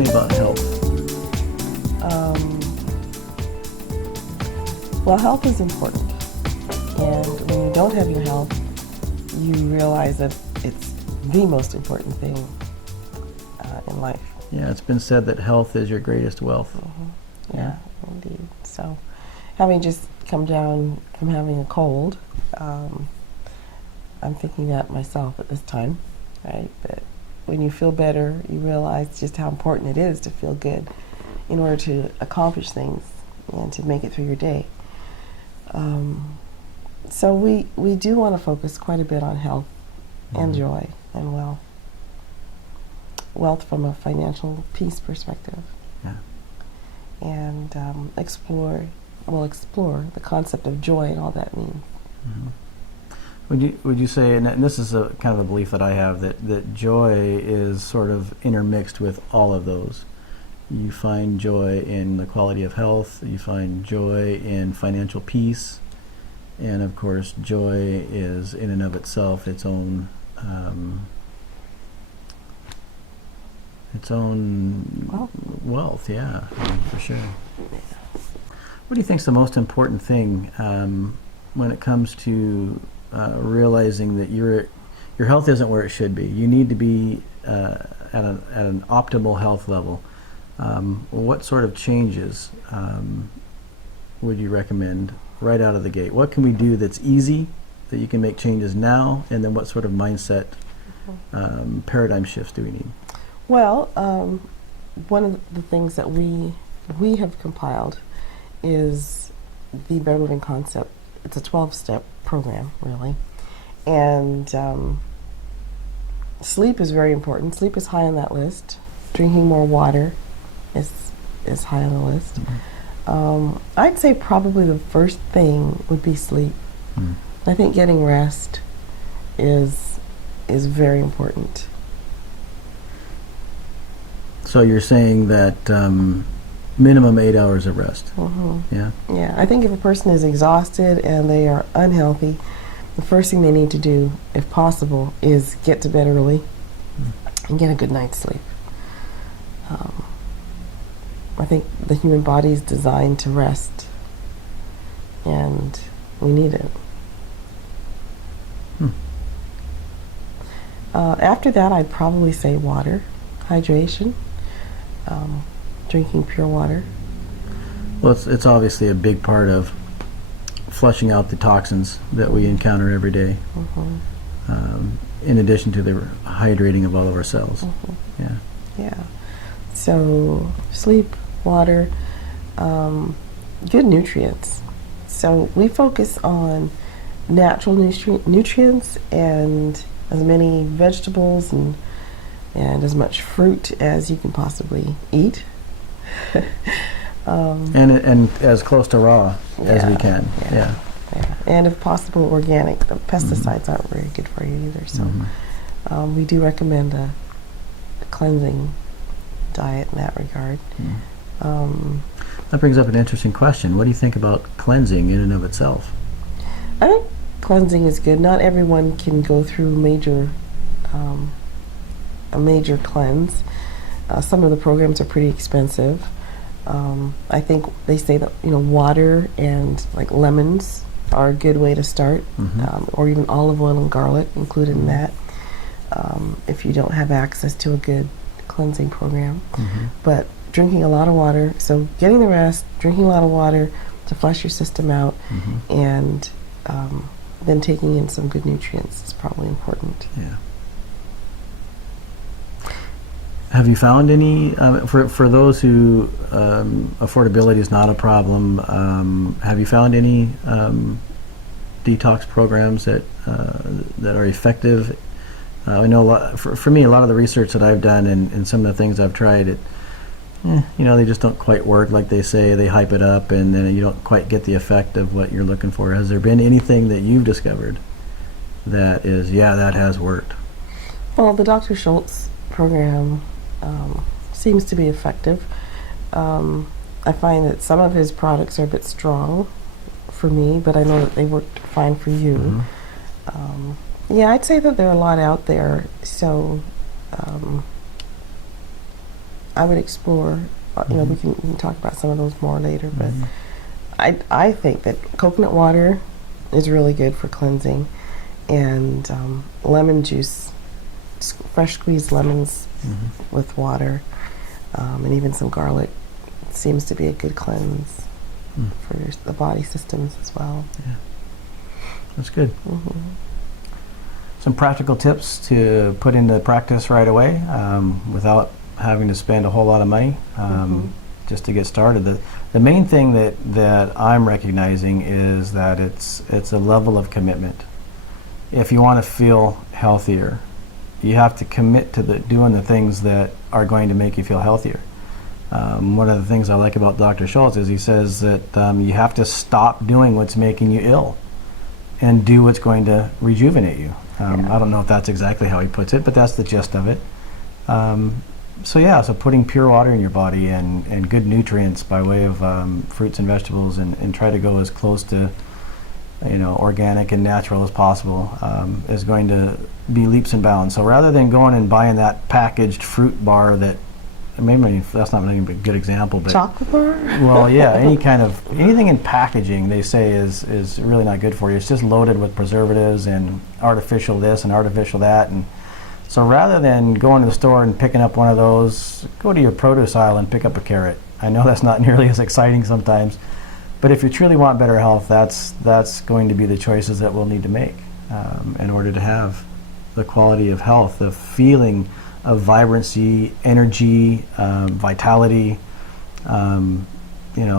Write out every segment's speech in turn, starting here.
me about health. Well, health is important, and when you don't have your health, you realize that it's the most important thing in life. Yeah, it's been said that health is your greatest wealth. Mm-hmm. Yeah, indeed. So, having just come down from having a cold, I'm thinking that myself at this time, right? But when you feel better, you realize just how important it is to feel good in order to accomplish things and to make it through your day. So we do want to focus quite a bit on health and joy and wealth from a financial peace perspective. Yeah. And explore the concept of joy and all that means. Mm-hmm. Would you say, and this is a kind of a belief that I have, that joy is sort of intermixed with all of those? You find joy in the quality of health, you find joy in financial peace, and of course joy is in and of itself its own wealth, yeah, for sure. What do you think is the most important thing when it comes to realizing that your health isn't where it should be? You need to be at an optimal health level. What sort of changes would you recommend right out of the gate? What can we do that's easy, that you can make changes now, and then what sort of mindset paradigm shifts do we need? Well, one of the things that we have compiled is the Better Living Concept. It's a 12-step program, really. And sleep is very important. Sleep is high on that list. Drinking more water is high on the list. Mm-hmm. I'd say probably the first thing would be sleep. Mm. I think getting rest is very important. So you're saying that minimum 8 hours of rest. Mm-hmm. Yeah. Yeah, I think if a person is exhausted and they are unhealthy, the first thing they need to do, if possible, is get to bed early and get a good night's sleep. I think the human body is designed to rest, and we need it. After that, I'd probably say water, hydration, drinking pure water. Well, it's obviously a big part of flushing out the toxins that we encounter every day, in addition to the hydrating of all of our cells. Yeah. Yeah. So sleep, water, good nutrients. So we focus on natural nutrients and as many vegetables and as much fruit as you can possibly eat. And as close to raw as we can. Yeah. And if possible, organic. The pesticides aren't very good for you either. So we do recommend a cleansing diet in that regard. That brings up an interesting question. What do you think about cleansing in and of itself? I think cleansing is good. Not everyone can go through a major cleanse. Some of the programs are pretty expensive. I think they say that water and like lemons are a good way to start, or even olive oil and garlic included in that. If you don't have access to a good cleansing program, but drinking a lot of water, so getting the rest, drinking a lot of water to flush your system out, and then taking in some good nutrients is probably important. Yeah. Have you found any, for those who affordability is not a problem, have you found any detox programs that are effective? I know for me, a lot of the research that I've done and some of the things I've tried, they just don't quite work like they say. They hype it up, and then you don't quite get the effect of what you're looking for. Has there been anything that you've discovered that that has worked? Well, the Dr. Schultz program seems to be effective. I find that some of his products are a bit strong for me, but I know that they worked fine for you. I'd say that there are a lot out there. So I would explore. You know, we can talk about some of those more later, but I think that coconut water is really good for cleansing, and lemon juice, fresh squeezed lemons with water, and even some garlic seems to be a good cleanse for the body systems as well. Yeah, that's good. Some practical tips to put into practice right away without having to spend a whole lot of money just to get started. The main thing that I'm recognizing is that it's a level of commitment. If you want to feel healthier, you have to commit to doing the things that are going to make you feel healthier. One of the things I like about Dr. Schultz is he says that you have to stop doing what's making you ill and do what's going to rejuvenate you. I don't know if that's exactly how he puts it, but that's the gist of it. So putting pure water in your body and good nutrients by way of fruits and vegetables, and try to go as close to organic and natural as possible is going to be leaps and bounds. So rather than going and buying that packaged fruit bar that maybe that's not even a good example, but chocolate bar. Well, yeah, anything in packaging they say is really not good for you. It's just loaded with preservatives and artificial this and artificial that, and so rather than going to the store and picking up one of those, go to your produce aisle and pick up a carrot. I know that's not nearly as exciting sometimes, but if you truly want better health, that's going to be the choices that we'll need to make in order to have the quality of health, the feeling of vibrancy, energy, vitality,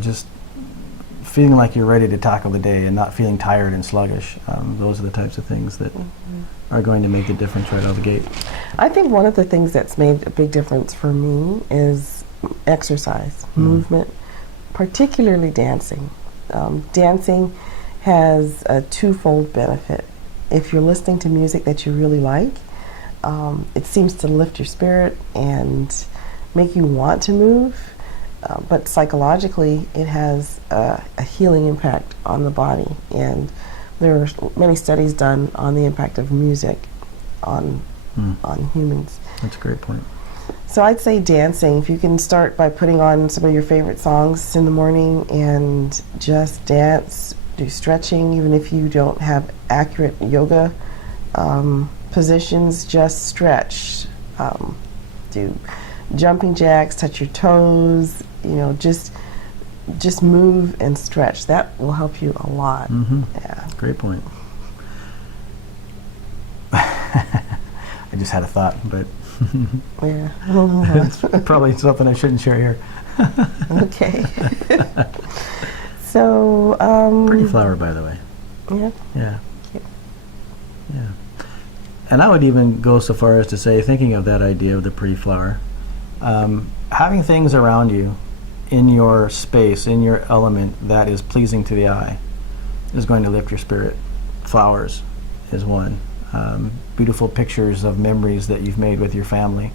just feeling like you're ready to tackle the day and not feeling tired and sluggish. Those are the types of things that are going to make the difference right out of the gate. I think one of the things that's made a big difference for me is exercise, movement, particularly dancing. Dancing has a twofold benefit. If you're listening to music that you really like, it seems to lift your spirit and make you want to move, but psychologically it has a healing impact on the body, and there are many studies done on the impact of music on humans. That's a great point. So I'd say dancing, if you can start by putting on some of your favorite songs in the morning and just dance, do stretching, even if you don't have accurate yoga positions, just stretch, do jumping jacks, touch your toes, just move and stretch. That will help you a lot. Yeah. Great point. I just had a thought, but Yeah. it's probably something I shouldn't share here. Okay. So pretty flower, by the way. Yeah. Yeah. Yeah. And I would even go so far as to say, thinking of that idea of the pretty flower, having things around you in your space, in your element that is pleasing to the eye is going to lift your spirit. Flowers is one. Beautiful pictures of memories that you've made with your family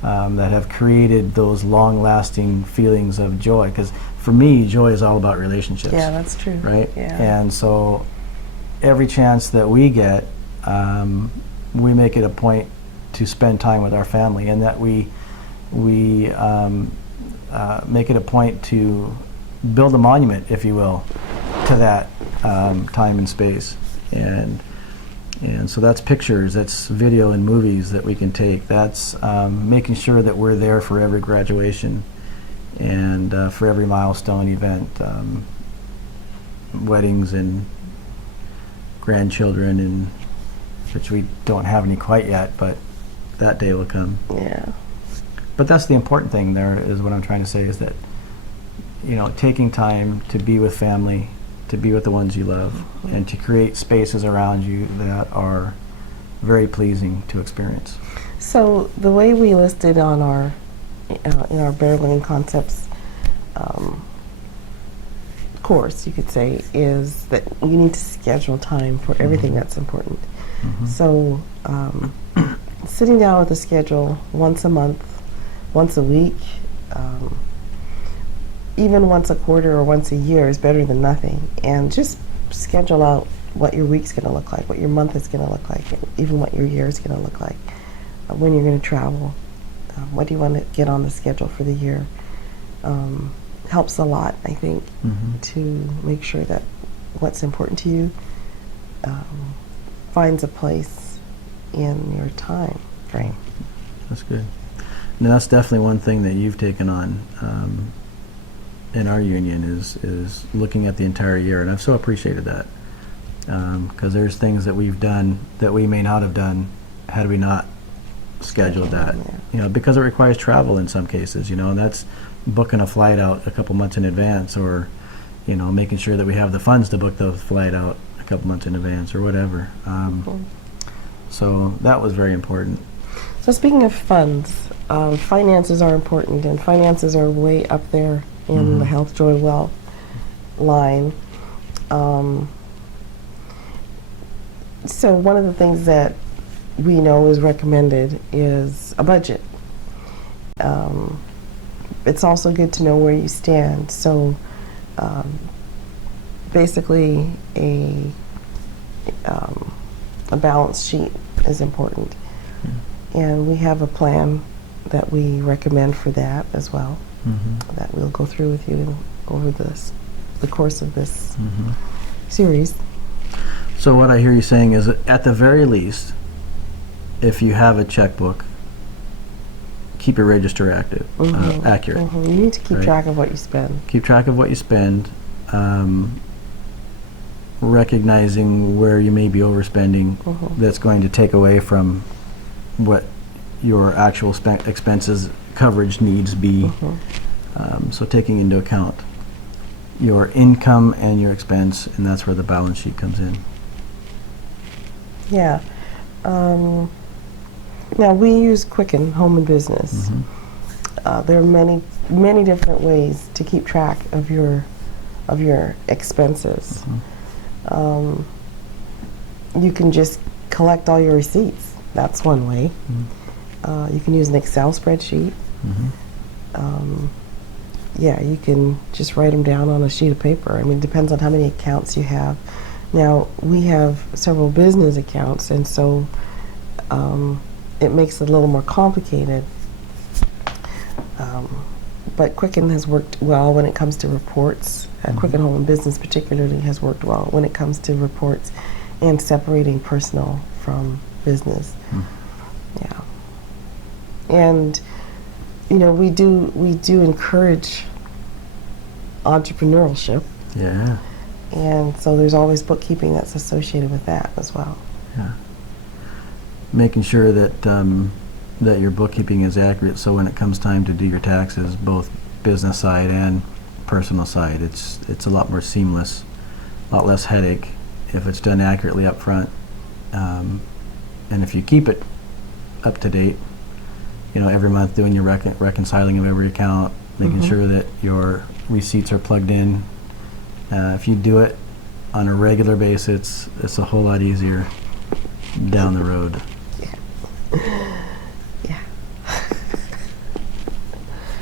that have created those long-lasting feelings of joy. Because for me, joy is all about relationships. Yeah, that's true. Right? Yeah. And so every chance that we get, we make it a point to spend time with our family, and that we make it a point to build a monument, if you will, to that time and space. And so that's pictures, that's video and movies that we can take. That's making sure that we're there for every graduation and for every milestone event, weddings and grandchildren, and which we don't have any quite yet, but that day will come. Yeah. But that's the important thing there, is what I'm trying to say, is that, taking time to be with family, to be with the ones you love, and to create spaces around you that are very pleasing to experience. So the way we listed on our in our Better Living Concepts course, you could say, is that you need to schedule time for everything that's important. So sitting down with a schedule once a month, once a week, even once a quarter or once a year is better than nothing. And just schedule out what your week's going to look like, what your month is going to look like, and even what your year is going to look like, when you're going to travel. what do you want to get on the schedule for the year, helps a lot, I think, to make sure that what's important to you finds a place in your time frame. That's good. Now, that's definitely one thing that you've taken on in our union is looking at the entire year, and I've so appreciated that, because there's things that we've done that we may not have done had we not scheduled that. You know, because it requires travel in some cases. You know, and that's booking a flight out a couple months in advance, or you know, making sure that we have the funds to book the flight out a couple months in advance, or whatever. So that was very important. So speaking of funds, finances are important, and finances are way up there in the Health, Joy, Wealth line. So one of the things that we know is recommended is a budget. It's also good to know where you stand. So basically a balance sheet is important. And we have a plan that we recommend for that as well, that we'll go through with you over the course of this series. So what I hear you saying is that at the very least, if you have a checkbook, keep your register active, accurate. You need to keep track of what you spend. Keep track of what you spend, recognizing where you may be overspending that's going to take away from what your actual expenses coverage needs be. So taking into account your income and your expense, and that's where the balance sheet comes in. Yeah. Now we use Quicken Home and Business. There are many different ways to keep track of your expenses. You can just collect all your receipts. That's one way. You can use an Excel spreadsheet. Yeah, you can just write them down on a sheet of paper. I mean, it depends on how many accounts you have. Now, we have several business accounts, and so it makes it a little more complicated. But Quicken has worked well when it comes to reports. Quicken Home and Business particularly has worked well when it comes to reports and separating personal from business. Yeah. And you know, we do encourage entrepreneurship. Yeah. And so there's always bookkeeping that's associated with that as well. Yeah. Making sure that that your bookkeeping is accurate, so when it comes time to do your taxes, both business side and personal side, it's a lot more seamless, a lot less headache if it's done accurately up front. And if you keep it up to date, you know, every month doing your reconciling of every account, making sure that your receipts are plugged in. If you do it on a regular basis, it's a whole lot easier down the road. Yeah.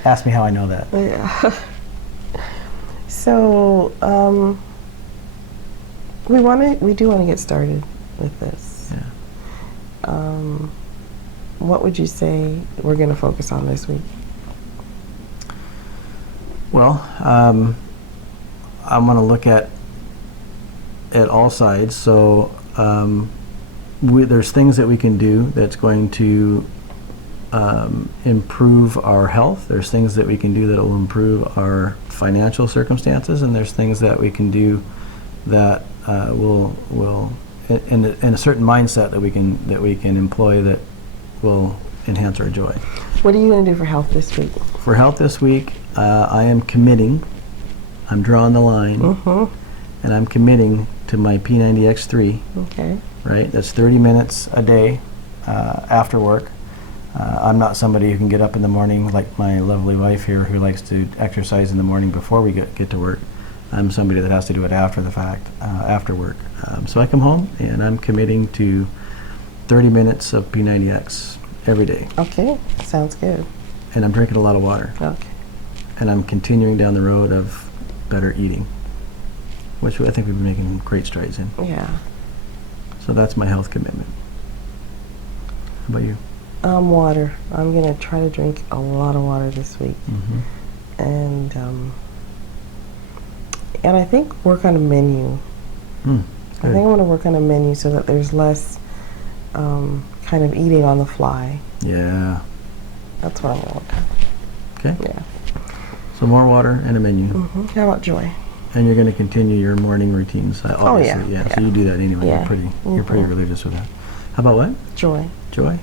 Ask me how I know that. Yeah. So we do want to get started with this. Yeah. What would you say we're going to focus on this week? Well, I'm going to look at all sides. So there's things that we can do that's going to improve our health. There's things that we can do that will improve our financial circumstances, and there's things that we can do that will in a certain mindset that we can employ that will enhance our joy. What are you going to do for health this week? For health this week, I am committing. I'm drawing the line, and I'm committing to my P90X3. Okay. Right, that's 30 minutes a day after work. I'm not somebody who can get up in the morning like my lovely wife here, who likes to exercise in the morning before we get to work. I'm somebody that has to do it after the fact, after work. So I come home and I'm committing to 30 minutes of P90X every day. Okay, sounds good. And I'm drinking a lot of water. Okay. And I'm continuing down the road of better eating, which I think we've been making great strides in. Yeah. So that's my health commitment. How about you? Water. I'm going to try to drink a lot of water this week. And I think work on a menu. I think I want to work on a menu so that there's less kind of eating on the fly. Yeah. That's what I'm going to work on. Okay. Yeah. So more water and a menu. How about joy? And you're going to continue your morning routines, obviously. yeah. So you do that anyway. Yeah. You're pretty religious with that. How about what? Joy. Joy.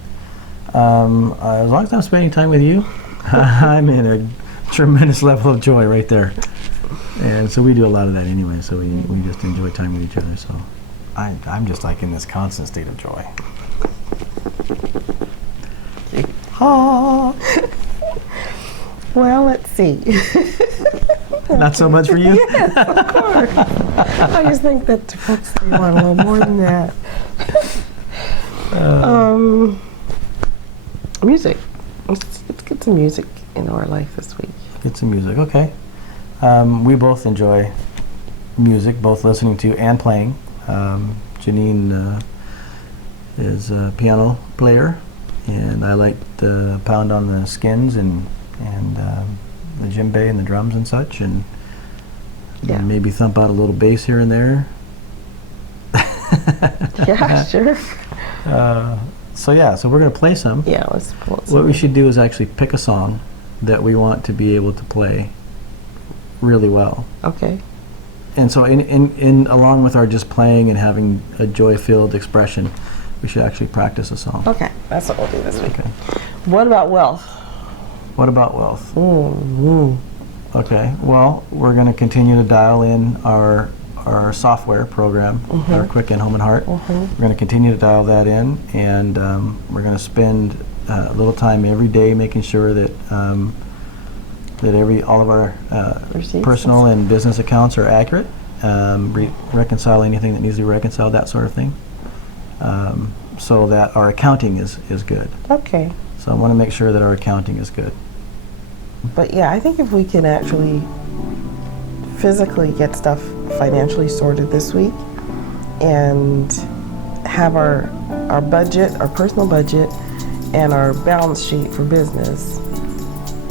As long as I'm spending time with you, I'm in a tremendous level of joy right there. And so we do a lot of that anyway. So we just enjoy time with each other. So I'm just like in this constant state of joy. Well, let's see. Not so much for you? Yes, of course. I just think that folks they want a little more than that. Music. Let's get some music into our life this week. Get some music, okay. We both enjoy music, both listening to and playing. Janine is a piano player, and I like to pound on the skins and the djembe and the drums and such, and maybe thump out a little bass here and there. Yeah, sure. So we're going to play some. Yeah, let's pull it. What we should do is actually pick a song that we want to be able to play really well. Okay. And so in along with our just playing and having a joy-filled expression, we should actually practice a song. Okay, that's what we'll do this week. Okay. What about wealth? What about wealth? Mm-hmm. Okay, well, we're going to continue to dial in our software program, our Quick and Home and Heart. We're going to continue to dial that in, and we're going to spend a little time every day making sure that all of our personal and business accounts are accurate, reconcile anything that needs to be reconciled, that sort of thing, so that our accounting is good. Okay. So I want to make sure that our accounting is good. But yeah, I think if we can actually physically get stuff financially sorted this week and have our budget, our personal budget, and our balance sheet for business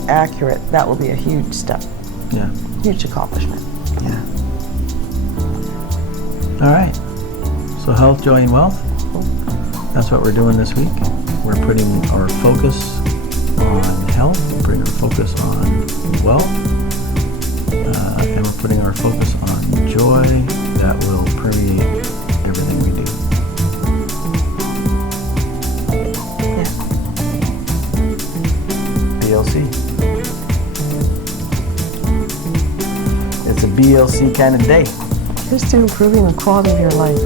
accurate, that will be a huge step. Yeah. Huge accomplishment. Yeah. All right. So health, joy, and wealth. That's what we're doing this week. We're putting our focus on health, we're putting our focus on wealth, and we're putting our focus on joy that will permeate everything we do. BLC. It's a BLC kind of day. Here's to improving the quality of your life.